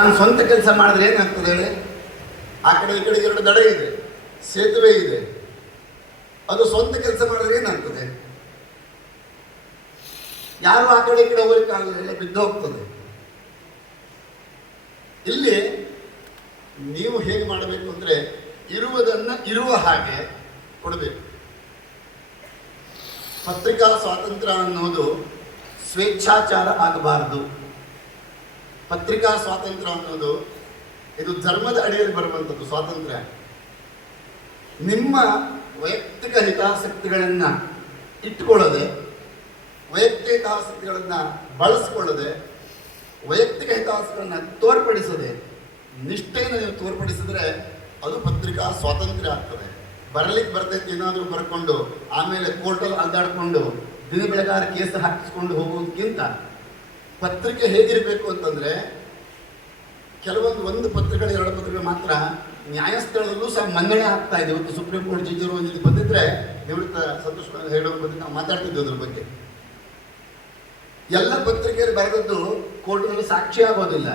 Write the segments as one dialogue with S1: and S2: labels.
S1: ನಾನು ಸ್ವಂತ ಕೆಲಸ ಮಾಡಿದ್ರೆ ಏನಾಗ್ತದೆ ಹೇಳಿ? ಆ ಕಡೆ ಈ ಕಡೆ ಎರಡು ದಡ ಇದೆ, ಸೇತುವೆ ಇದೆ. ಅದು ಸ್ವಂತ ಕೆಲಸ ಮಾಡಿದ್ರೆ ಏನಾಗ್ತದೆ? ಯಾರು ಆ ಕಡೆ ಈ ಕಡೆ ಹೋಗ್ಲಿಕ್ಕೆ ಬಿದ್ದು ಹೋಗ್ತದೆ. ಇಲ್ಲಿ ನೀವು ಹೇಗೆ ಮಾಡಬೇಕು ಅಂದ್ರೆ ಇರುವುದನ್ನು ಇರುವ ಹಾಗೆ ಕೊಡಬೇಕು. ಪತ್ರಿಕಾ ಸ್ವಾತಂತ್ರ್ಯ ಅನ್ನೋದು ಸ್ವೇಚ್ಛಾಚಾರ ಆಗಬಾರದು. ಪತ್ರಿಕಾ ಸ್ವಾತಂತ್ರ್ಯ ಅನ್ನೋದು, ಇದು ಧರ್ಮದ ಅಡಿಯಲ್ಲಿ ಬರುವಂಥದ್ದು ಸ್ವಾತಂತ್ರ್ಯ. ನಿಮ್ಮ ವೈಯಕ್ತಿಕ ಹಿತಾಸಕ್ತಿಗಳನ್ನ ಇಟ್ಕೊಳ್ಳದೆ ವೈಯಕ್ತಿಕ ಹಿತಾಸಕ್ತಿಗಳನ್ನ ಬಳಸ್ಕೊಳ್ಳದೆ, ವೈಯಕ್ತಿಕ ಹಿತಾಸಕ್ತಿಗಳನ್ನ ತೋರ್ಪಡಿಸದೆ ನಿಷ್ಠೆಯನ್ನು ನೀವು ತೋರ್ಪಡಿಸಿದ್ರೆ ಅದು ಪತ್ರಿಕಾ ಸ್ವಾತಂತ್ರ್ಯ ಆಗ್ತದೆ. ಬರಲಿಕ್ಕೆ ಬರ್ತೈತೆ ಏನಾದರೂ ಬರ್ಕೊಂಡು, ಆಮೇಲೆ ಕೋರ್ಟಲ್ಲಿ ಅಲ್ದಾಡ್ಕೊಂಡು, ದಿನ ಬೆಳಗಾರ ಕೇಸ್ ಹಾಕಿಸ್ಕೊಂಡು ಹೋಗೋದಕ್ಕಿಂತ ಪತ್ರಿಕೆ ಹೇಗಿರಬೇಕು ಅಂತಂದರೆ, ಕೆಲವೊಂದು ಒಂದು ಪತ್ರಿಕೆಗಳು, ಎರಡು ಪತ್ರಿಕೆ ಮಾತ್ರ ನ್ಯಾಯಸ್ಥಳದಲ್ಲೂ ಸಹ ಮನ್ನಣೆ ಆಗ್ತಾ ಇದೆ. ಇವತ್ತು ಸುಪ್ರೀಂ ಕೋರ್ಟ್ ಜಡ್ಜರು ಒಂದು ಬಂದಿದ್ರೆ ನಿವೃತ್ತ ಸಂತೋಷ್ ಹೇಳೋ ಬಗ್ಗೆ ನಾವು ಮಾತಾಡ್ತಿದ್ವಿ ಅದ್ರ ಬಗ್ಗೆ. ಎಲ್ಲ ಪತ್ರಿಕೆಯಲ್ಲಿ ಬರೆದದ್ದು ಕೋರ್ಟ್ನಲ್ಲಿ ಸಾಕ್ಷಿ ಆಗೋದಿಲ್ಲ.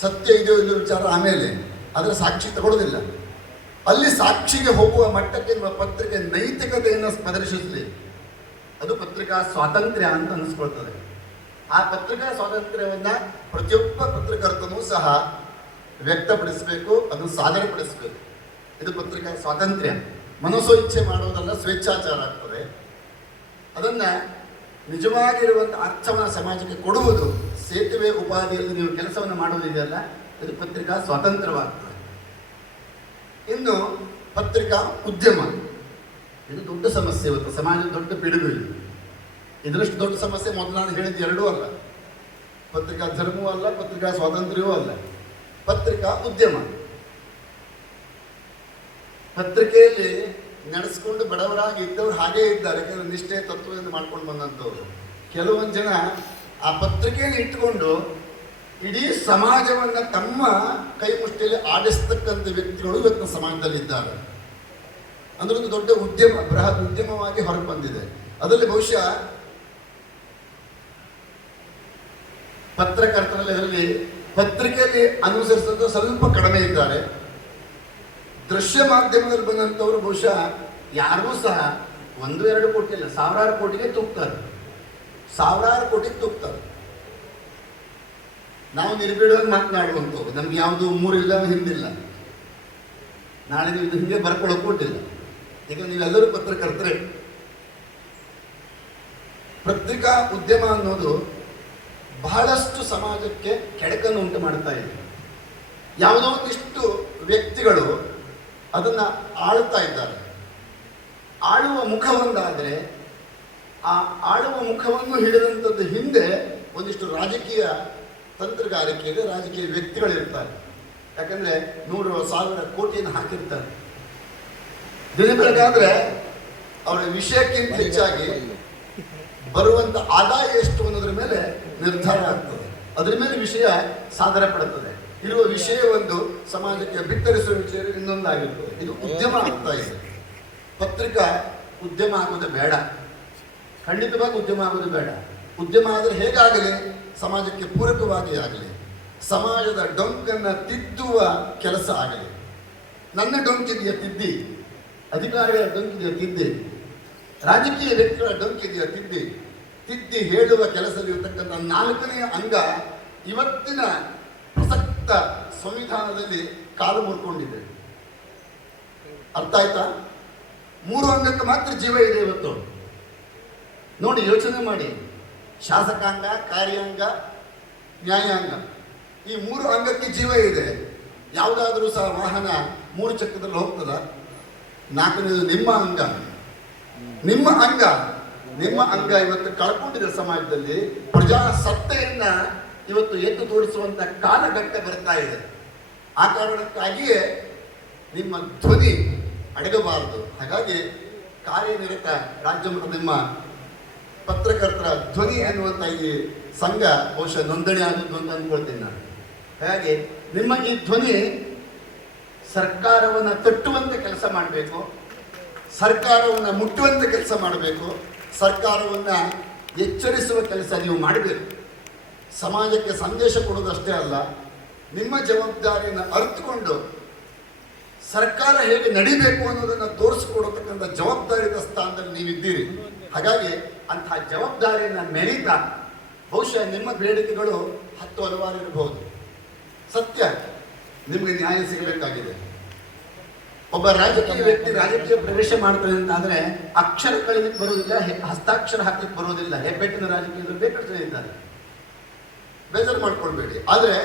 S1: ಸತ್ಯ ಇದೆಯೋ ಇಲ್ಲೋ ವಿಚಾರ ಆಮೇಲೆ ಅದರ ಸಾಕ್ಷಿ ತಗೊಳ್ಳೋದಿಲ್ಲ ಅಲ್ಲಿ ಸಾಕ್ಷಿಗೆ ಹೋಗುವ ಮಟ್ಟಕ್ಕೆ ಪತ್ರಿಕೆ ನೈತಿಕತೆಯನ್ನು ಪ್ರದರ್ಶಿಸಲಿ ಅದು ಪತ್ರಿಕಾ ಸ್ವಾತಂತ್ರ್ಯ ಅಂತ ಅನಿಸ್ಕೊಳ್ತದೆ. ಆ ಪತ್ರಿಕಾ ಸ್ವಾತಂತ್ರ್ಯವನ್ನ ಪ್ರತಿಯೊಬ್ಬ ಪತ್ರಕರ್ತನೂ ಸಹ ವ್ಯಕ್ತಪಡಿಸಬೇಕು ಅದನ್ನು ಸಾದರಪಡಿಸಬೇಕು. ಇದು ಪತ್ರಿಕಾ ಸ್ವಾತಂತ್ರ್ಯ. ಮನಸ್ಸೋ ಇಚ್ಛೆ ಮಾಡುವುದಲ್ಲ ಸ್ವೇಚ್ಛಾಚಾರ ಆಗ್ತದೆ. ಅದನ್ನ ನಿಜವಾಗಿರುವಂಥ ಅರ್ಥವನ್ನ ಸಮಾಜಕ್ಕೆ ಕೊಡುವುದು ಸೇತುವೆ ಉಪಾಧಿಯಲ್ಲಿ ನೀವು ಕೆಲಸವನ್ನು ಮಾಡುವುದಿದೆಯಲ್ಲ, ಇದು ಪತ್ರಿಕಾ ಸ್ವಾತಂತ್ರ್ಯವಾಗ್ತದೆ. ಇನ್ನು ಪತ್ರಿಕಾ ಉದ್ಯಮ. ಇದು ದೊಡ್ಡ ಸಮಸ್ಯೆ ಇವತ್ತು. ಸಮಾಜದ ದೊಡ್ಡ ಪಿಡುಗು ಇದು. ಇದರಷ್ಟು ದೊಡ್ಡ ಸಮಸ್ಯೆ ಮೊದಲು ನಾನು ಹೇಳಿದ್ದು ಎರಡೂ ಅಲ್ಲ. ಪತ್ರಿಕಾ ಧರ್ಮವೂ ಅಲ್ಲ, ಪತ್ರಿಕಾ ಸ್ವಾತಂತ್ರ್ಯವೂ ಅಲ್ಲ. ಪತ್ರಿಕಾ ಉದ್ಯಮ. ಪತ್ರಿಕೆಯಲ್ಲಿ ನಡೆಸ್ಕೊಂಡು ಬಡವರಾಗಿ ಇದ್ದವರು ಹಾಗೇ ಇದ್ದಾರೆ. ಯಾಕಂದ್ರೆ ನಿಷ್ಠೆ ತತ್ವದಿಂದ ಮಾಡ್ಕೊಂಡು ಬಂದಂಥವ್ರು. ಕೆಲವೊಂದು ಜನ ಆ ಪತ್ರಿಕೆಯನ್ನು ಇಟ್ಟುಕೊಂಡು ಇಡೀ ಸಮಾಜವನ್ನ ತಮ್ಮ ಕೈ ಮುಷ್ಟಿಯಲ್ಲಿ ಆಡಿಸ್ತಕ್ಕಂಥ ವ್ಯಕ್ತಿಗಳು ಇವತ್ತು ಸಮಾಜದಲ್ಲಿ ಇದ್ದಾರೆ ಅಂದ್ರೆ ಒಂದು ದೊಡ್ಡ ಉದ್ಯಮ, ಬೃಹತ್ ಉದ್ಯಮವಾಗಿ ಹೊರಗೆ ಬಂದಿದೆ. ಅದರಲ್ಲಿ ಬಹುಶಃ ಪತ್ರಕರ್ತರಲ್ಲಿ ಅದರಲ್ಲಿ ಪತ್ರಿಕೆಯಲ್ಲಿ ಅನುಸರಿಸೋದು ಸ್ವಲ್ಪ ಕಡಿಮೆ ಇದ್ದಾರೆ. ದೃಶ್ಯ ಮಾಧ್ಯಮದಲ್ಲಿ ಬಂದಂಥವ್ರು ಬಹುಶಃ ಯಾರಿಗೂ ಸಹ ಒಂದು, ಎರಡು ಕೋಟಿ ಅಲ್ಲ ಸಾವಿರಾರು ಕೋಟಿಗೆ ತೂಗ್ತಾರೆ. ಸಾವಿರಾರು ಕೋಟಿಗೆ ತೂಗ್ತಾರೆ. ನಾವು ನಿರ್ಬೀಡವಾಗಿ ಮಾತನಾಡುವಂಥವ್ರು, ನಮ್ಗೆ ಯಾವುದು ಮೂರಿಲ್ಲ ಹಿಂದಿಲ್ಲ. ನಾಳೆ ನೀವು ಹಿಂಗೆ ಬರ್ಕೊಳ್ಳೋಕೆ ಕೊಟ್ಟಿಲ್ಲ. ಈಗ ನೀವೆಲ್ಲರೂ ಪತ್ರಕರ್ತರೆ ಪತ್ರಿಕಾ ಉದ್ಯಮ ಅನ್ನೋದು ಬಹಳಷ್ಟು ಸಮಾಜಕ್ಕೆ ಕೆಡಕನ್ನು ಉಂಟು ಮಾಡ್ತಾ ಇದೆ. ಯಾವುದೋ ಒಂದಿಷ್ಟು ವ್ಯಕ್ತಿಗಳು ಅದನ್ನ ಆಳ್ತಾ ಇದ್ದಾರೆ. ಆಳುವ ಮುಖ ಒಂದಾದರೆ ಆ ಆಳುವ ಮುಖವನ್ನು ಹಿಡಿದಂಥದ್ದು ಹಿಂದೆ ಒಂದಿಷ್ಟು ರಾಜಕೀಯ ತಂತ್ರಗಾರಿಕೆ ಇದೆ ರಾಜಕೀಯ ವ್ಯಕ್ತಿಗಳಿರ್ತಾರೆ. ಯಾಕಂದ್ರೆ ನೂರು ಸಾವಿರ ಕೋಟಿಯನ್ನು ಹಾಕಿರ್ತಾರೆ. ದಿನ ಬೆಳಗಾದ್ರೆ ಅವರ ವಿಷಯಕ್ಕಿಂತ ಹೆಚ್ಚಾಗಿ ಬರುವಂತ ಆದಾಯ ಎಷ್ಟು ಅನ್ನೋದ್ರ ಮೇಲೆ ನಿರ್ಧಾರ ಆಗ್ತದೆ. ಅದ್ರ ಮೇಲೆ ವಿಷಯ ಸಾಧನೆ ಪಡುತ್ತದೆ. ಇರುವ ವಿಷಯ ಒಂದು ಸಮಾಜಕ್ಕೆ ಬಿತ್ತರಿಸುವ ವಿಷಯ ಇನ್ನೊಂದಾಗಿರ್ತದೆ. ಇದು ಉದ್ಯಮ ಆಗ್ತಾ ಇದೆ. ಪತ್ರಿಕಾ ಉದ್ಯಮ ಆಗುವುದು ಬೇಡ. ಖಂಡಿತವಾಗಿ ಉದ್ಯಮ ಆಗುವುದು ಬೇಡ. ಉದ್ಯಮ ಆದರೆ ಹೇಗಾಗಲಿ? ಸಮಾಜಕ್ಕೆ ಪೂರಕವಾಗಿ ಆಗಲಿ. ಸಮಾಜದ ಡೊಂಕನ್ನು ತಿದ್ದುವ ಕೆಲಸ ಆಗಲಿ. ನನ್ನ ಡೊಂಕಿದೆಯ ತಿದ್ದಿ. ಅಧಿಕಾರಿಗಳ ಡೊಂಕಿದೆಯ ತಿದ್ದಿ ರಾಜಕೀಯ ವ್ಯಕ್ತಿಗಳ ಡೊಂಕಿದೆಯ ತಿದ್ದಿ ತಿದ್ದಿ ಹೇಳುವ ಕೆಲಸದಲ್ಲಿರ್ತಕ್ಕಂಥ ನಾಲ್ಕನೆಯ ಅಂಗ ಇವತ್ತಿನ ಪ್ರಸಕ್ತ ಸಂವಿಧಾನದಲ್ಲಿ ಕಾಲು ಮುರ್ಕೊಂಡಿದೆ. ಅರ್ಥ ಆಯ್ತಾ? ಮೂರು ಅಂಗಕ್ಕೆ ಮಾತ್ರ ಜೀವ ಇದೆ ಇವತ್ತು. ನೋಡಿ, ಯೋಚನೆ ಮಾಡಿ. ಶಾಸಕಾಂಗ, ಕಾರ್ಯಾಂಗ, ನ್ಯಾಯಾಂಗ, ಈ ಮೂರು ಅಂಗಕ್ಕೆ ಜೀವ ಇದೆ. ಯಾವುದಾದ್ರೂ ಸಹ ವಾಹನ ಮೂರು ಚಕ್ರದಲ್ಲಿ ಹೋಗ್ತದ? ನಾಲ್ಕನೇದು ನಿಮ್ಮ ಅಂಗ. ನಿಮ್ಮ ಅಂಗ. ನಿಮ್ಮ ಅಂಗ ಇವತ್ತು ಕಳ್ಕೊಂಡಿದೆ ಸಮಾಜದಲ್ಲಿ ಪ್ರಜಾಸತ್ತೆಯನ್ನ ಇವತ್ತು ಎದ್ದು ತೋರಿಸುವಂತ ಕಾಲಘಟ್ಟ ಬರ್ತಾ ಇದೆ. ಆ ಕಾರಣಕ್ಕಾಗಿಯೇ ನಿಮ್ಮ ಧ್ವನಿ ಅಡಗಬಾರದು. ಹಾಗಾಗಿ ಕಾರ್ಯನಿರತ ರಾಜ್ಯ ನಿಮ್ಮ ಪತ್ರಕರ್ತರ ಧ್ವನಿ ಅನ್ನುವಂಥ ಈ ಸಂಘ ಬಹುಶಃ ನೋಂದಣಿ ಆದದ್ದು ಅಂತ ಅನ್ಕೊಳ್ತೀನಿ ನಾನು. ಹಾಗಾಗಿ ನಿಮ್ಮ ಈ ಧ್ವನಿ ಸರ್ಕಾರವನ್ನು ಕೆಲಸ ಮಾಡಬೇಕು. ಸರ್ಕಾರವನ್ನು ಮುಟ್ಟುವಂಥ ಕೆಲಸ ಮಾಡಬೇಕು. ಸರ್ಕಾರವನ್ನು ಎಚ್ಚರಿಸುವ ಕೆಲಸ ನೀವು ಮಾಡಬೇಕು. ಸಮಾಜಕ್ಕೆ ಸಂದೇಶ ಕೊಡೋದಷ್ಟೇ ಅಲ್ಲ, ನಿಮ್ಮ ಜವಾಬ್ದಾರಿಯನ್ನು ಅರಿತುಕೊಂಡು ಸರ್ಕಾರ ಹೇಗೆ ನಡಿಬೇಕು ಅನ್ನೋದನ್ನು ತೋರಿಸಿಕೊಡತಕ್ಕಂಥ ಜವಾಬ್ದಾರಿಯ ಸ್ಥಾನದಲ್ಲಿ ನೀವಿದ್ದೀರಿ. ಹಾಗಾಗಿ ಅಂತಹ ಜವಾಬ್ದಾರಿಯನ್ನು ಮೆರೀತಾ ಬಹುಶಃ ನಿಮ್ಮ ಬೇಡಿಕೆಗಳು ಹತ್ತು ಹಲವಾರು ಇರಬಹುದು. ಸತ್ಯ, ನಿಮಗೆ ನ್ಯಾಯ ಸಿಗಬೇಕಾಗಿದೆ. ಒಬ್ಬ ರಾಜಕೀಯ ವ್ಯಕ್ತಿ ರಾಜಕೀಯ ಪ್ರವೇಶ ಮಾಡ್ತಾನೆ ಅಂತ ಆದ್ರೆ ಅಕ್ಷರ ಕಳಿಲಿಕ್ಕೆ ಬರುವುದಿಲ್ಲ ಹಸ್ತಾಕ್ಷರ ಹಾಕ್ಲಿಕ್ಕೆ ಬರುವುದಿಲ್ಲ, ಹೆಬ್ಬೆಟ್ಟಿನ ರಾಜಕೀಯದಲ್ಲಿ ಬೇಕಷ್ಟು ಇದ್ದಾರೆ. ಬೇಜಾರು ಮಾಡ್ಕೊಳ್ಬೇಡಿ. ಆದ್ರೆ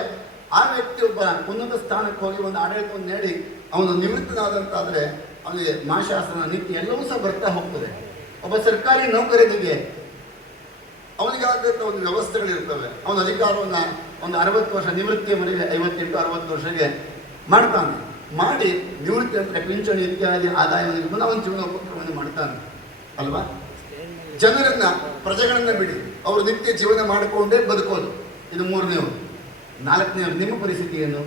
S1: ಆ ವ್ಯಕ್ತಿ ಒಬ್ಬ ಉನ್ನತ ಸ್ಥಾನಕ್ಕೆ ಹೋಗಿ ಒಂದು ಆಡಳಿತವನ್ನು ನೀಡಿ, ಅವನು ನಿವೃತ್ತನಾದಂತಾದ್ರೆ ಅವನಿಗೆ ಮಾಶಾಸನ ನೀತಿ ಎಲ್ಲವೂ ಸಹ ಬರ್ತಾ ಹೋಗ್ತದೆ. ಒಬ್ಬ ಸರ್ಕಾರಿ ನೌಕರನಿಗೆ ಅವನಿಗಾದಂಥ ಒಂದು ವ್ಯವಸ್ಥೆಗಳಿರ್ತವೆ. ಅವನ ಅಧಿಕಾರವನ್ನ ಒಂದು ಅರವತ್ತು ವರ್ಷ, ನಿವೃತ್ತಿಯ ಮನೆಗೆ ಐವತ್ತೆಂಟು, ಅರವತ್ತು ವರ್ಷಕ್ಕೆ ಮಾಡ್ತಾನೆ. ಮಾಡಿ ನಿವೃತ್ತಿ ಅಂತ ಪಿಂಚಣಿ ಇತ್ಯಾದಿ ಆದಾಯವನ್ನು ಅವನ ಜೀವನೋಪಕ್ರಮವನ್ನು ಮಾಡ್ತಾನೆ. ಅಲ್ವಾ? ಜನರನ್ನ, ಪ್ರಜೆಗಳನ್ನ ಬಿಡಿ. ಅವರು ನಿತ್ಯ ಜೀವನ ಮಾಡಿಕೊಂಡೇ ಬದುಕೋದು. ಇದು ಮೂರನೇವರು ನಾಲ್ಕನೇ ನಿಮ್ಮ ಪರಿಸ್ಥಿತಿ ಏನು?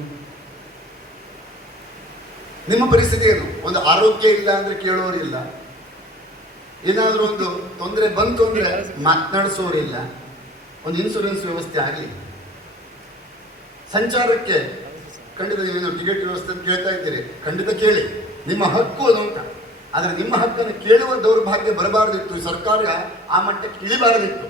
S1: ನಿಮ್ಮ ಪರಿಸ್ಥಿತಿ ಏನು? ಒಂದು ಆರೋಗ್ಯ ಇಲ್ಲ ಅಂದ್ರೆ ಕೇಳೋರಿಲ್ಲ ಏನಾದರೂ ಒಂದು ತೊಂದರೆ ಬಂತು ಅಂದ್ರೆ ಮಾತನಾಡಿಸೋರಿಲ್ಲ ಒಂದು ಇನ್ಶೂರೆನ್ಸ್ ವ್ಯವಸ್ಥೆ ಆಗಲಿ. ಸಂಚಾರಕ್ಕೆ ಖಂಡಿತ ನೀವೇನು ಟಿಕೆಟ್ ವ್ಯವಸ್ಥೆ ಅಂತ ಕೇಳ್ತಾ ಇದ್ದೀರಿ ಖಂಡಿತ ಕೇಳಿ. ನಿಮ್ಮ ಹಕ್ಕು ಅದು ಅಂತ ಆದರೆ ನಿಮ್ಮ ಹಕ್ಕನ್ನು ಕೇಳುವ ದೌರ್ಭಾಗ್ಯ ಬರಬಾರದಿತ್ತು. ಸರ್ಕಾರ ಆ ಮಟ್ಟಕ್ಕೆ ಇಳಿಬಾರದಿತ್ತು.